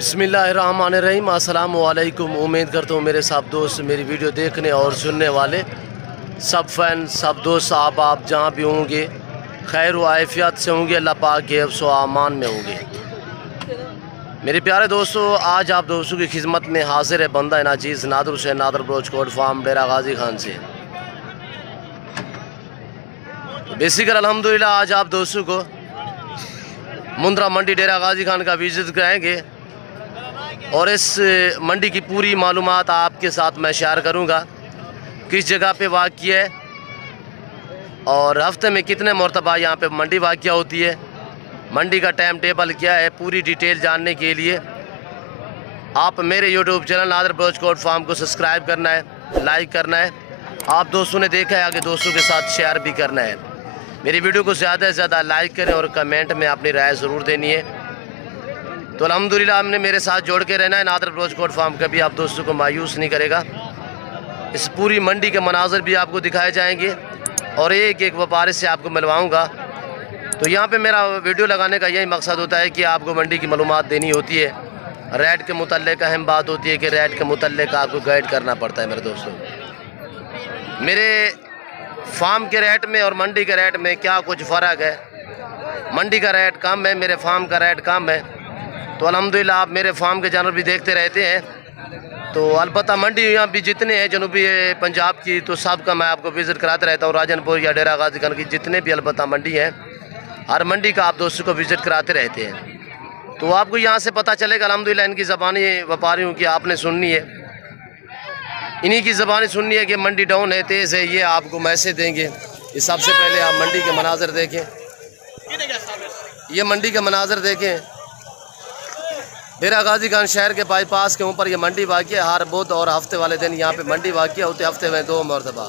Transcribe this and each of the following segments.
बिस्मिल्लाहिर्रहमानिर्रहीम। अस्सलाम वालेकुम। उम्मीद करता हूँ मेरे सब दोस्त मेरी वीडियो देखने और सुनने वाले सब फैन सब दोस्त आप जहाँ भी होंगे खैर व आफियत से होंगे, अल्लाह पाक के हिफ्ज़ व अमान में होंगे। मेरे प्यारे दोस्तों, आज आप दोस्तों की खिदमत में हाजिर है बंदा नाचीज़ Nadar Hussain Nadar broach coat farm Dera Ghazi Khan से। बेसिकल अल्हम्दुलिल्लाह आज आप दोस्तों को मुंद्रा मंडी डेरा गाजी खान का विज़िट कराएंगे और इस मंडी की पूरी मालूमात आपके साथ मैं शेयर करूंगा। किस जगह पे वाक़या है और हफ्ते में कितने मरतबा यहाँ पे मंडी वाक़या होती है, मंडी का टाइम टेबल क्या है, पूरी डिटेल जानने के लिए आप मेरे YouTube channel Nadar broach coat farm को सब्सक्राइब करना है, लाइक करना है। आप दोस्तों ने देखा है आगे दोस्तों के साथ शेयर भी करना है। मेरी वीडियो को ज़्यादा से ज़्यादा लाइक करें और कमेंट में अपनी राय ज़रूर देनी है। तो अल्हम्दुलिल्लाह हमने मेरे साथ जोड़ के रहना है। नादर ब्रोच कोट फार्म कभी आप दोस्तों को मायूस नहीं करेगा। इस पूरी मंडी के मनाजर भी आपको दिखाए जाएंगे और एक एक व्यापारी से आपको मिलवाऊंगा। तो यहाँ पे मेरा वीडियो लगाने का यही मकसद होता है कि आपको मंडी की मालूमात देनी होती है। रेट के मुतल्लिक़ अहम बात होती है कि रेट के मुतल्लिक़ आपको गाइड करना पड़ता है। मेरे दोस्तों, मेरे फार्म के रेट में और मंडी के रेट में क्या कुछ फ़र्क है। मंडी का रेट कम है, मेरे फार्म का रेट कम है। तो अल्हम्दुलिल्लाह आप मेरे फार्म के जानवर भी देखते रहते हैं। तो अलबत्ता मंडी यहाँ भी जितने हैं जनूबी पंजाब की, तो सब का मैं आपको विज़िट कराता रहता हूँ। राजनपुर या डेरा गाजी खान की जितने भी अलबत्ता मंडी हैं, हर मंडी का आप दोस्तों को विज़िट कराते रहते हैं। तो आपको यहाँ से पता चलेगा अल्हम्दुलिल्लाह इनकी ज़बानी व्यापारियों की आपने सुननी है, इन्हीं की ज़बानी सुननी है कि मंडी डाउन है, तेज़ है। ये आपको मैसेज देंगे। ये सबसे पहले आप मंडी के मनाजर देखें, ये मंडी के मनाजर देखें। डेरा गाजी खान शहर के बाईपास के ऊपर ये मंडी वाक़या हर बुध और हफ्ते वाले दिन यहाँ पे मंडी वाक़या होती है। हफ्ते में 2 मरतबा,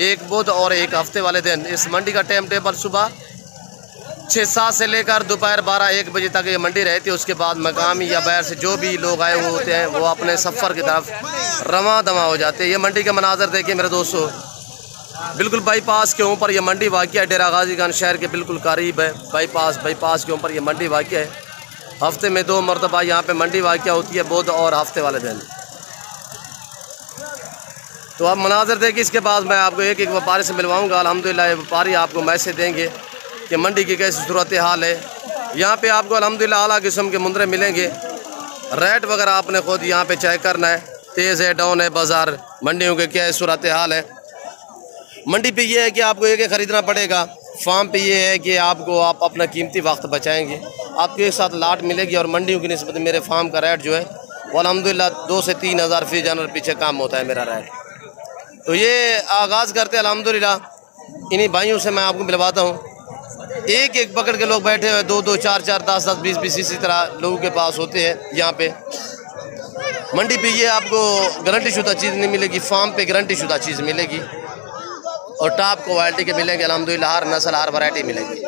एक बुध और एक हफ्ते वाले दिन। इस मंडी का टाइम टेबल सुबह 6-7 से लेकर दोपहर 12-1 बजे तक ये मंडी रहती है। उसके बाद मकामी या बाहर से जो भी लोग आए हुए होते हैं वो अपने सफ़र की तरफ रवा दवा हो जाते हैं। ये मंडी का मनाजर देखिए मेरे दोस्तों, बिल्कुल बाईपास के ऊपर ये मंडी वाक़या है। डेरा गाजी खान शहर के बिल्कुल करीब है। बाईपास के ऊपर ये मंडी वाक़या है। हफ्ते में 2 मरतबा यहाँ पे मंडी वाक़या होती है, बुध और हफ्ते वाले दिन। तो आप मनाजर देखिए। इसके बाद मैं आपको एक एक व्यापारी से मिलवाऊंगा। अल्हम्दुलिल्लाह ये व्यापारी आपको मैसेज देंगे कि मंडी की कैसी सूरत हाल है। यहाँ पे आपको अल्हम्दुलिल्लाह आला किस्म के मुंद्रे मिलेंगे। रेट वगैरह आपने खुद यहाँ पे चेक करना है, तेज़ है डाउन है बाज़ार, मंडियों के क्या सूरत हाल है। मंडी पे ये है कि आपको एक ख़रीदना पड़ेगा। फार्म पे ये है कि आपको आप अपना कीमती वक्त बचाएंगे, आपको एक साथ लाट मिलेगी। और मंडियों की निस्बत मेरे फार्म का रेट जो है वो अल्हम्दुलिल्लाह 2 से 3 हज़ार फी जानवर पीछे कम होता है मेरा रेट। तो ये आगाज़ करते अल्हम्दुलिल्लाह इन्हीं भाइयों से मैं आपको मिलवाता हूँ। एक एक पकड़ के लोग बैठे हुए 2-2 4-4 10-10 20-20 इसी तरह लोगों के पास होते हैं। यहाँ पे मंडी पे ये आपको गारंटी शुदा चीज़ नहीं मिलेगी, फार्म पे गारंटी शुदा चीज़ मिलेगी और टॉप क्वालिटी के मिलेंगे अल्हम्दुलिल्लाह। हर नस्ल हर वैरायटी मिलेगी।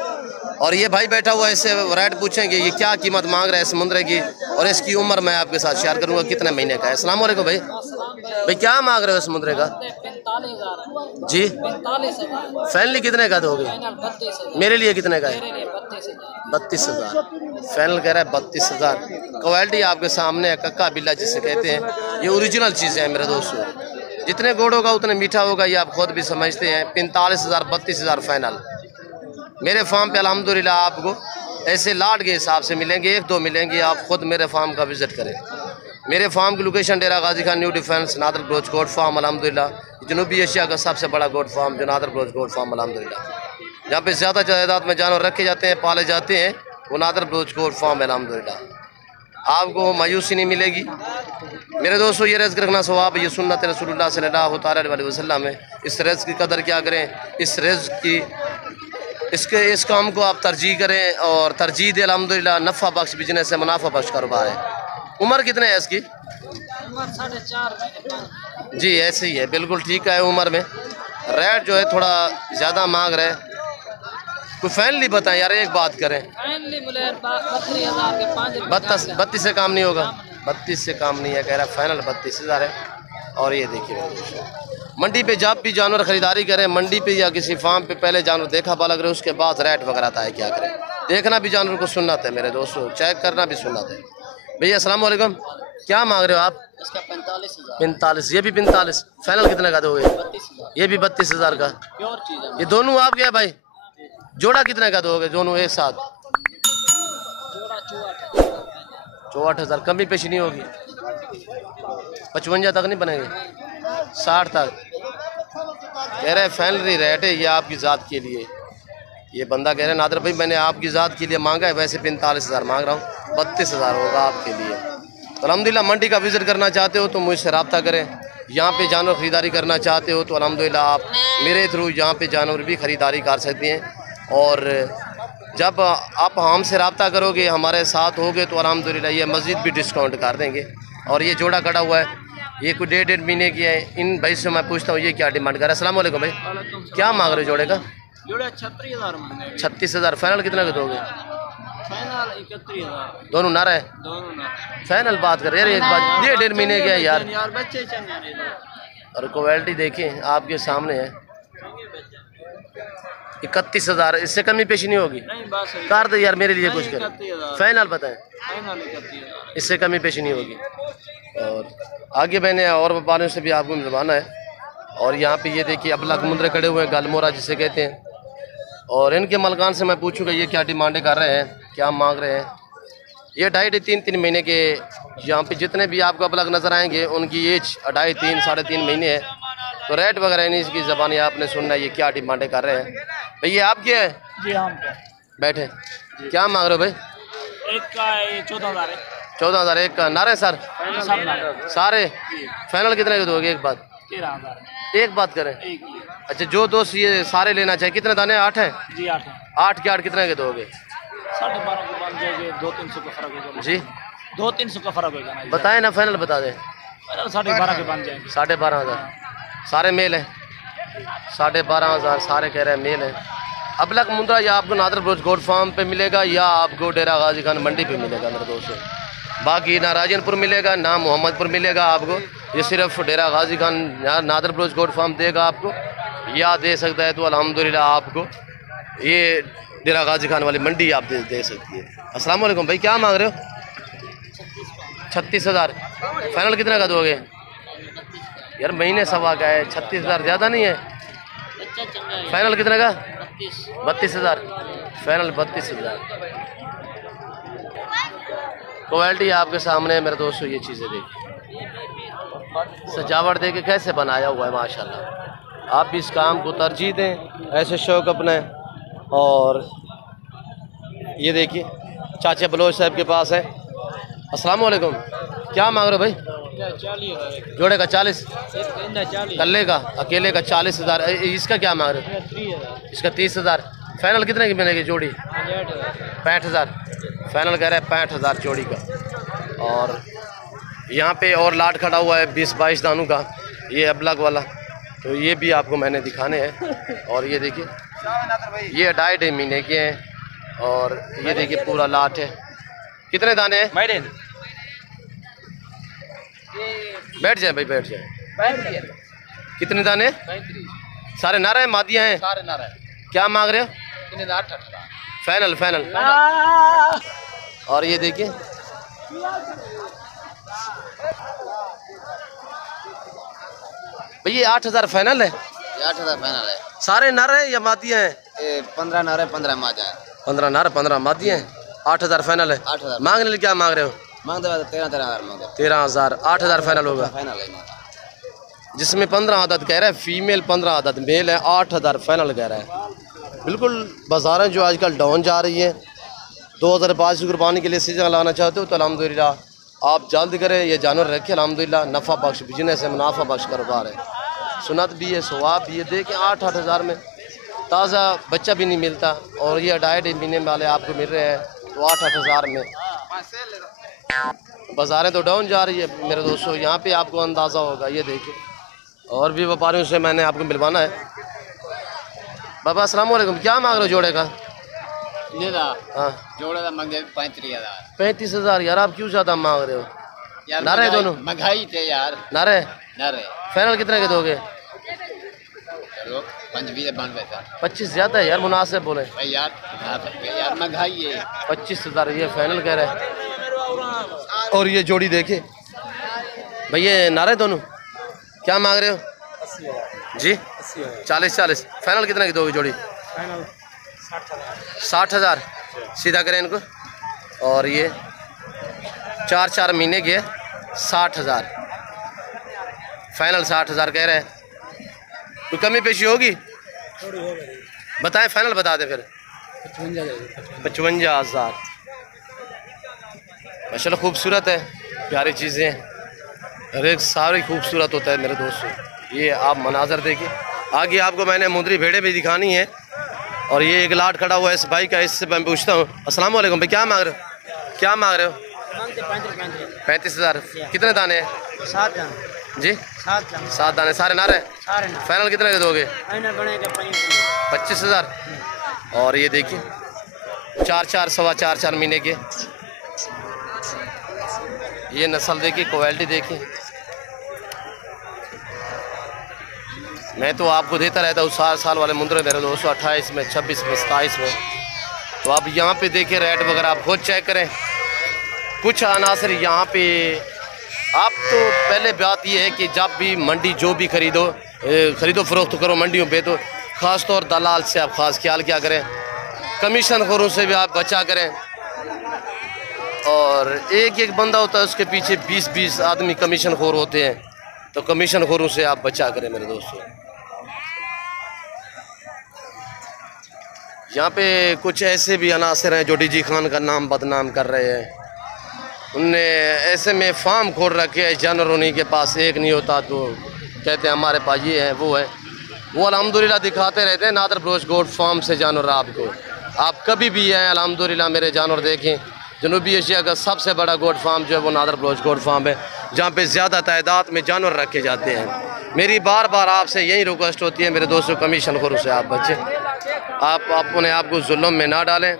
और ये भाई बैठा हुआ है, इससे वैरायटी पूछेंगे ये क्या कीमत मांग रहा है इस मुंद्रे की और इसकी उम्र मैं आपके साथ शेयर करूँगा कितने महीने का है। अस्सलाम वालेकुम भाई। भाई क्या मांग रहे हो इस मुंद्रे का? जी फाइनली कितने का दोगे? मेरे लिए कितने का है? 32,000 फाइनल कह रहा है। 32,000 क्वालिटी आपके सामने है, कक्का बिल्ला जिसे कहते हैं। ये ओरिजिनल चीज़ें हैं मेरे दोस्तों। जितने गोड़ होगा उतने मीठा होगा, ये आप खुद भी समझते हैं। 45,000 32,000 फाइनल मेरे फार्म पे अल्हम्दुलिल्लाह आपको ऐसे लाट के हिसाब से मिलेंगे। 1-2 मिलेंगे, आप खुद मेरे फार्म का विज़िट करें। मेरे फार्म की location Dera Ghazi Khan new defence Nadar Broach goat farm अल्हम्दुलिल्लाह जनूबी एशिया का सबसे बड़ा गोट फार्म जो नादर ब्रोच गोट फार्म अल्हम्दुलिल्लाह। जहाँ पे ज़्यादा तादाद में जानवर रखे जाते हैं, पाले जाते हैं, वो नादर ब्रोच गोट फार्म है अल्हम्दुलिल्लाह। आपको मायूसी नहीं मिलेगी मेरे दोस्तों। ये रिज़्क़ रखना सवाब, ये सुन्नत रसूलुल्लाह सल्लल्लाहु अलैहि वसल्लम है। इस रिज़्क़ की कदर क्या करें, इस रिज़्क़ की इस काम को आप तरजीह करें और तरजीह दे। अल्हम्दुलिल्लाह नफ़ा बख्श बिजनेस है, मुनाफा बख्श कारोबार है। उम्र कितने है इसकी? उम्र 4.5 जी ऐसे ही है, बिल्कुल ठीक है उम्र में। रेट जो है थोड़ा ज़्यादा मांग रहे हैं। कोई फाइनली बताएं यार, एक बात करें। 32 से काम नहीं होगा? 32 से काम नहीं है कह रहा, फाइनल 32,000 है। और ये देखिए मंडी पे जब भी जानवर ख़रीदारी करें, मंडी पे या किसी फार्म पे पहले जानवर देखा भाला करें, उसके बाद रेट वगैरह आता है क्या करें। देखना भी जानवर को सुन्नत है मेरे दोस्तों, चेक करना भी सुन्नत है। भैया अस्सलाम वालेकुम, क्या मांग रहे हो आप? इसका 45,000। 45, ये भी 45। फाइनल कितने का दोगे? 32,000। ये भी 32,000 का। प्योर चीज है। ये दोनों आप क्या भाई? जोड़ा कितने का दोगे दोनों एक साथ? जोड़ा 64,000। 64,000, कमी पेशी नहीं होगी? 55 तक नहीं बनेंगे? 60 तक कह रहे हैं। फाइनल रेट है ये आपकी ज़ात के लिए। ये बंदा कह रहे हैं नादर भाई मैंने आपकी ज़ात के लिए मांगा है, वैसे 45,000 मांग रहा हूँ, 32,000 होगा आपके लिए। तो अल्हम्दुलिल्लाह मंडी का विज़िट करना चाहते हो तो मुझसे रब्ता करें। यहाँ पे जानवर ख़रीदारी करना चाहते हो तो अल्हम्दुलिल्लाह आप मेरे थ्रू यहाँ पे जानवर भी ख़रीदारी कर सकते हैं। और जब आप हमसे रब्ता करोगे, हमारे साथ होगे तो अल्हम्दुलिल्लाह ये मज़ीद भी डिस्काउंट कर देंगे। और ये जोड़ा कटा हुआ है, ये कुछ 1.5 महीने की है। इन भाई से मैं पूछता हूँ ये क्या डिमांड कर रहा है? अस्सलाम वालेकुम भाई, क्या मांग रहे हो जोड़े का? जोड़ा 36,000 मांगे। 36,000। फाइनल कितना का दोगे? फाइनल 31,000। दोनों नारा है? दोनों ना। फाइनल बात कर यार, एक बात 1.5 महीने की है यार। यार बच्चे चंगे नहीं। और क्वालिटी देखें आपके सामने है। 31,000, इससे कमी पेशी नहीं होगी? नहीं बस कर दो यार मेरे लिए कुछ कर। 31,000। फाइनल बताएं, फाइनल 31,000। इससे कमी पेशी नहीं होगी। और आगे मैंने और व्यापारियों से भी आपको मिलवाना है। और यहाँ पे ये देखिए अबला मुंदरे खड़े हुए हैं, गालमोरा जिसे कहते हैं। और इनके मलकान से मैं पूछूंगा ये क्या डिमांडें कर रहे हैं, क्या मांग रहे हैं। ये 2.5-3 महीने के यहाँ पे जितने भी आपको अबलग नज़र आएंगे उनकी एज 2.5, 3.5 महीने है। तो रेट वगैरह नहीं, इसकी ज़बानी आपने सुनना है ये क्या डिमांडें कर रहे हैं। भैया आप क्या है? जी हाँ बैठे, क्या मांग रहे हो भाई? एक का 14,000 है। 14,000 एक का। नारे सर सारे फाइनल कितने के दोगे? एक बात 13,000। एक बात करें। अच्छा जो दोस्त ये सारे लेना चाहिए, कितने दाने? 8 हैं? जी 8 है। 8 के 8 कितने के दोगे? 12.5 के बन जाएंगे। 200-300 का फर्क होगा जी 200-300 का फर्क होगा ना। बताएं ना, फाइनल बता दें। 12.5 के बन जाएंगे। 12,500 सारे मेल हैं। 12,500 सारे कह रहे हैं मेल हैं। अबलग मुंद्रा या आपको नादर ब्रोच गोड फार्म पे मिलेगा या आपको डेरा गाजी खान मंडी पे मिलेगा मेरे दोस्तों। बाकी ना राजनपुर मिलेगा ना मोहम्मदपुर मिलेगा आपको। ये सिर्फ डेरा गाजी खान नादर ब्रोच गोड फार्म देगा आपको, या दे सकता है तो अल्हम्दुलिल्लाह आपको ये डेरा गाजी खान वाली मंडी आप दे सकती है। अस्सलाम वालेकुम भाई, क्या मांग रहे हो? 36,000। फाइनल कितने का दोगे? यार महीने सवा का है, 36,000 ज़्यादा नहीं है? फाइनल कितने का? 32,000। फाइनल 32,000। क्वालिटी आपके सामने है मेरे दोस्तों। ये चीज़ें देखिए, सजावट देखे कैसे बनाया हुआ है माशाल्लाह। आप भी इस काम को तरजीह दें, ऐसे शौक़ अपने। और ये देखिए चाचा बलोच साहब के पास है। अस्सलाम वालेकुम, क्या मांग रहे हो भाई? 40,000 जोड़े का 40, 40 कल्ले का अकेले का 40,000। इसका क्या मांग रहे हो? इसका 30,000। फाइनल कितने की मिलेगी जोड़ी? 65,000। फाइनल कह रहे हैं 65,000 जोड़ी का। और यहाँ पे और लाट खड़ा हुआ है 20-22 दानों का, ये अबलग वाला। तो ये भी आपको मैंने दिखाने हैं। और ये देखिए ये 2.5 महीने के हैं। और ये देखिए पूरा लाट है। कितने दाने हैं? बैठ जाए भाई, बैठ जाए। कितने दाने? सारे नारा है, मादियाँ हैं? सारे नारा। क्या मांग रहे हो? 8 फाइनल फाइनल। और ये देखिए भैया 8,000 फाइनल है? 8,000 फाइनल है। सारे नर हैं या मादियाँ हैं? 15 नारे 15 माजा है। 15 नर 15 मादियाँ हैं। 8,000 फाइनल है। 8,000 मांगने लिए क्या मांग रहे हो? मांगते 13,000 मांगते। 13,000। 8,000 फाइनल होगा, फाइनल है। जिसमें 15 आदत कह रहा है फीमेल, 15 आदत मेल है। 8,000 फाइनल कह रहा है। बिल्कुल बाज़ारें जो आजकल डाउन जा रही हैं। 2022 की कुर्बानी के लिए सीजन लाना चाहते हो तो अल्हम्दुलिल्लाह आप जल्द करें, ये जानवर रखें। अल्हम्दुलिल्लाह नफ़ा बख्श बिजनेस है, मुनाफा बख्श कारोबार है, सुनत भी है, सवाब भी है। देखें 8,000 में ताज़ा बच्चा भी नहीं मिलता और ये 2.5 महीने वाले आपको मिल रहे हैं। तो 8,000 में बाज़ारें तो डाउन जा रही है मेरे दोस्तों, यहाँ पे आपको अंदाज़ा होगा। ये देखिए और भी व्यापारियों से मैंने आपको मिलवाना है। बाबा अस्सलाम वालेकुम, क्या मांग रहे हो जोड़े का? हाँ जोड़े का मांगे 35,000। 35,000। यार आप क्यों ज़्यादा मांग रहे हो? यार नारे दोनों महंगाई थे यार। नारे नारे फाइनल कितने के दोगे? चलो 25 ज़्यादा है यार, मुनासिब बोले भाई यार। यार महंगाई है। 25,000 ये फाइनल कह रहे हैं। और ये जोड़ी देखिए भाई, ये नारे दोनों क्या मांग रहे हो? जी 40-40। फाइनल कितना की दोगे जोड़ी? 60,000। सीधा करें इनको। और ये 4 महीने के 60,000। फाइनल 60,000 कह रहे हैं। तो कमी पेशी होगी? बताएं, फाइनल बता दें फिर। 55,000। माशाल्लाह खूबसूरत है, प्यारी चीज़ें, हर एक सारी खूबसूरत होता है मेरे दोस्तों। ये आप मनाजर देखिए। आगे आपको मैंने मुंदरी भेड़े भी दिखानी है। और ये एक लाट खड़ा हुआ है इस भाई का, इससे मैं पूछता हूँ। अस्सलाम वालेकुम भाई, क्या मांग रहे हो? क्या मांग रहे हो? 35,000। कितने दाने हैं? 7 दाने जी 7 दाने। सारे नारे? फाइनल कितने के दोगे? 25,000। और ये देखिए 4 सवा 4 महीने के। ये नस्ल देखिए, क्वालिटी देखिए। मैं तो आपको देता रहता हूँ 7 साल वाले मुंदरे मेरे 228 में, 26 में, 27 में। तो आप यहाँ पे देखिए रेट वगैरह आप खुद चेक करें। कुछ अनासर यहाँ पे आप तो पहले बात ये है कि जब भी मंडी जो भी खरीदो फरोख्त करो मंडियों पे, तो ख़ास तौर दलाल से आप ख़ास ख्याल क्या करें, कमीशन खोरों से भी आप बचा करें। और एक बंदा होता है, उसके पीछे 20 आदमी कमीशन खोर होते हैं, तो कमीशन खोरों से आप बचा करें मेरे दोस्तों। यहाँ पे कुछ ऐसे भी अनासर हैं जो डीजी खान का नाम बदनाम कर रहे हैं। उनने ऐसे में फार्म खोल रखे हैं, जानवर उन्हीं के पास एक नहीं होता, तो कहते हैं हमारे पास ये है वो है। वो अल्हम्दुलिल्लाह दिखाते रहते हैं नादर बलोच गोट फार्म से जानवर। आपको आप कभी भी आए अल्हम्दुलिल्लाह मेरे जानवर देखें। जनूबी एशिया का सबसे बड़ा गोट फार्म जो है वो नादर बलोच गोट फार्म है, जहाँ पे ज़्यादा तादाद में जानवर रखे जाते हैं। मेरी बार बार आपसे यही रिक्वेस्ट होती है मेरे दोस्तों, कमीशन खोरों से आप बचें। आप अपने आप को जुल्म में ना डालें,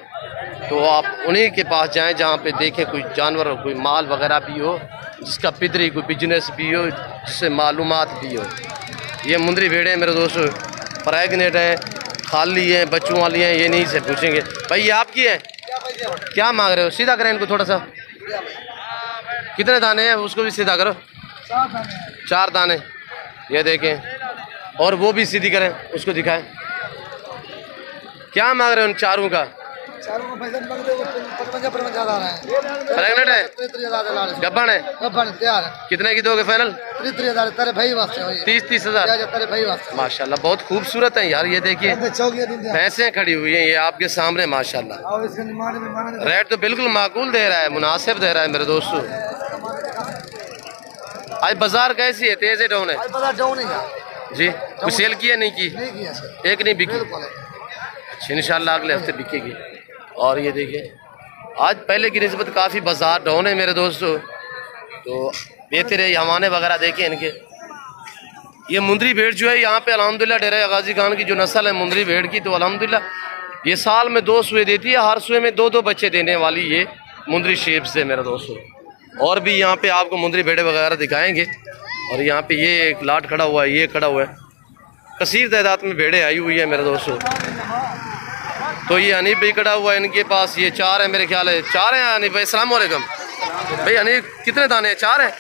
तो आप उन्हीं के पास जाएं जहाँ पे देखें कोई जानवर, कोई माल वगैरह भी हो, जिसका पिदरी कोई बिजनेस भी हो, जिससे मालूमात भी हो। ये मुंदरी भेड़े मेरे दोस्तों प्रेगनेंट हैं, खाली हैं, बच्चों वाली हैं, ये नहीं से पूछेंगे। भाई ये आपकी है? क्या मांग रहे हो? सीधा करें इनको थोड़ा सा। कितने दाने हैं? उसको भी सीधा करो। 4 दाने। ये देखें। और वो भी सीधी करें, उसको दिखाएं। क्या मांग रहे हो उन चारों का? प्रेगनेंट है, गब्बन है। कितने की दोगे फाइनल? 30,000। माशाल्लाह बहुत खूबसूरत है यार। ये देखिए भैंसें खड़ी हुई हैं ये आपके सामने माशाल्लाह। रेट तो बिल्कुल माकूल दे रहा है, मुनासिब दे रहा है मेरे दोस्तों। आज बाजार कैसी है? तेज है, डाउन है? जी कुछ सेल की है? नहीं की? एक नहीं बिकी। अच्छा इंशाल्लाह अगले हफ्ते बिकेगी। और ये देखिए आज पहले की निस्बत काफ़ी बाजार डाउन है मेरे दोस्तों, तो बेहतर है। हवाने वगैरह देखें इनके। ये मुंदरी भेड़ जो है यहाँ पे अल्हम्दुलिल्लाह डेरा गाजी खान की जो नस्ल है मुंदरी भेड़ की, तो अल्हम्दुलिल्लाह ये साल में 2 सुए देती है। हर सुए में 2-2 बच्चे देने वाली ये मुंदरी शेप से मेरे दोस्तों। और भी यहाँ पे आपको मुंदरी भेड़े वगैरह दिखाएंगे। और यहाँ पे ये एक लाट खड़ा हुआ है, ये खड़ा हुआ है, कसीर तादाद में भेड़े आई हुई है मेरे दोस्तों। तो ये अनीफ भाई खड़ा हुआ है, इनके पास ये 4 है मेरे ख्याल है। 4 हैं अनीफ भाई? अस्सलाम वालेकुम भाई। अनीफ कितने दाने हैं? 4 हैं।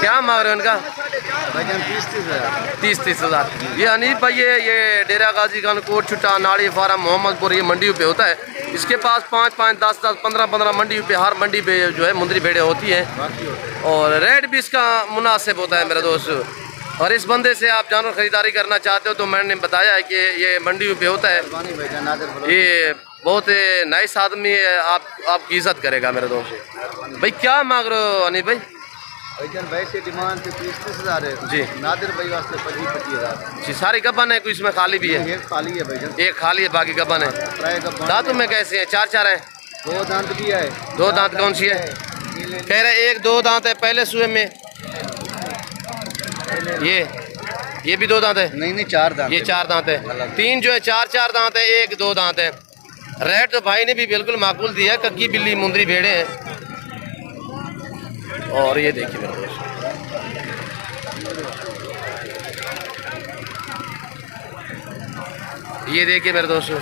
क्या मांग रहे हो इनका? 30,000। ये अनीफ भाई ये डेरा गाजी खान कोट छुट्टा नाड़ी फार्म मोहम्मदपुर ये मंडियों पे होता है। इसके पास 5-5, 10-10, 15-15 मंडियों पे, हर मंडी पे जो है मुंदरी भेड़े होती हैं। और रेट भी इसका मुनासिब होता है मेरे दोस्तों। और इस बंदे से आप जानवर ख़रीदारी करना चाहते हो तो मैंने बताया है कि ये मंडियों पे होता है। ये बहुत नाइस आदमी है, आपकी इज़्ज़त करेगा मेरे दोस्त। भाई क्या मांग रहे हो अनिल भाई? भाई से डिमांड 30,000 है जी। नादिर भाई वास्ते 25,000 जी। सारी गबन है, कोई इसमें खाली भी है? एक खाली है भाईजान, एक खाली है, बाकी गबन है। दांतों में कैसे हैं? 4 हैं? 2 दांत भी है। 2 दांत कौन सी है? कह रहे 1-2 दांत है पहले सुए में। ये भी 2 दांत है? नहीं 4 दांत। ये 4 दांत है। 3 जो है 4 दांत है, 1-2 दांत है। रेट तो भाई ने भी बिल्कुल माकूल दिया, कक्की बिल्ली मुंदरी भेड़े हैं। और ये देखिए मेरे दोस्त, ये देखिए मेरे दोस्तों,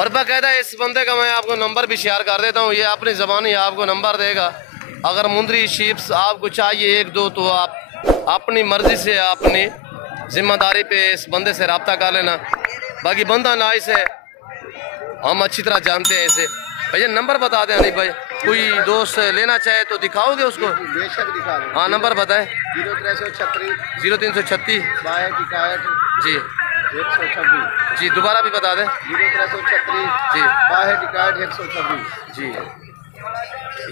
और बाकायदा इस बंदे का मैं आपको नंबर भी शेयर कर देता हूँ, ये अपनी ज़बानी आपको नंबर देगा। अगर मुंदरी शीप्स आपको चाहिए एक दो तो आप अपनी मर्ज़ी से अपनी ज़िम्मेदारी पे इस बंदे से रब्ता कर लेना। बाकी बंदा नाइस है, हम अच्छी तरह जानते हैं इसे। भैया नंबर बता दें हनीफ भाई, कोई दोस्त लेना चाहे तो दिखाओगे उसको? बेशक दिखा दो। हाँ नंबर बताएं। 0336 0336 जी 126 जी, दोबारा भी बता दें। 0336 जी 126 जी।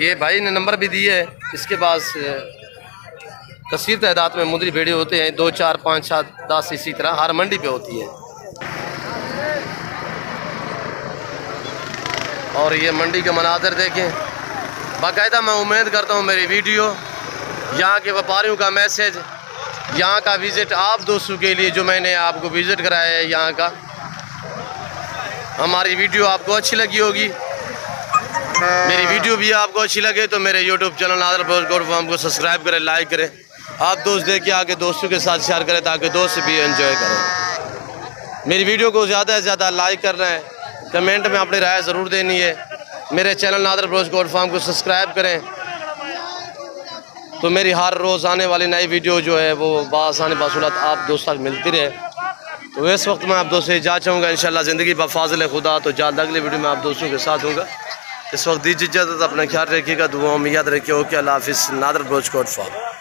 ये भाई ने नंबर भी दिए है। इसके पास कसीर तादाद में मुंदरी भेड़े होते हैं, 2 4 5 7 10 इसी तरह हर मंडी पे होती है। और ये मंडी के मनाज़र देखें। बाकायदा मैं उम्मीद करता हूँ मेरी वीडियो, यहाँ के व्यापारियों का मैसेज, यहाँ का विज़िट आप दोस्तों के लिए जो मैंने आपको विज़िट कराया है यहाँ का, हमारी वीडियो आपको अच्छी लगी होगी। मेरी वीडियो भी आपको अच्छी लगे तो मेरे YouTube channel Nadar blog farm को सब्सक्राइब करें, लाइक करें। आप दोस्त देख के आके दोस्तों के साथ शेयर करें ताकि दोस्त भी एंजॉय करें। मेरी वीडियो को ज़्यादा से ज़्यादा लाइक करना है, कमेंट में अपनी राय ज़रूर देनी है। मेरे चैनल नादर ब्लॉग फार्म को सब्सक्राइब करें तो मेरी हर रोज़ आने वाली नई वीडियो जो है वो बासानी बासूलत आप दोस्तों तक मिलती रहे। तो इस वक्त मैं आप दोस्तों से जा चाहूँगा इंशाल्लाह ज़िंदगी बफाज़िल खुदा, तो जल्द अगली वीडियो में आप दोस्तों के साथ होगा। इस वक्त दीजिए इजाज़त, अपना ख्याल रखिएगा, दुआओं में याद रखिए। ओके, अल्लाह हाफिज़। Nadar blog farm.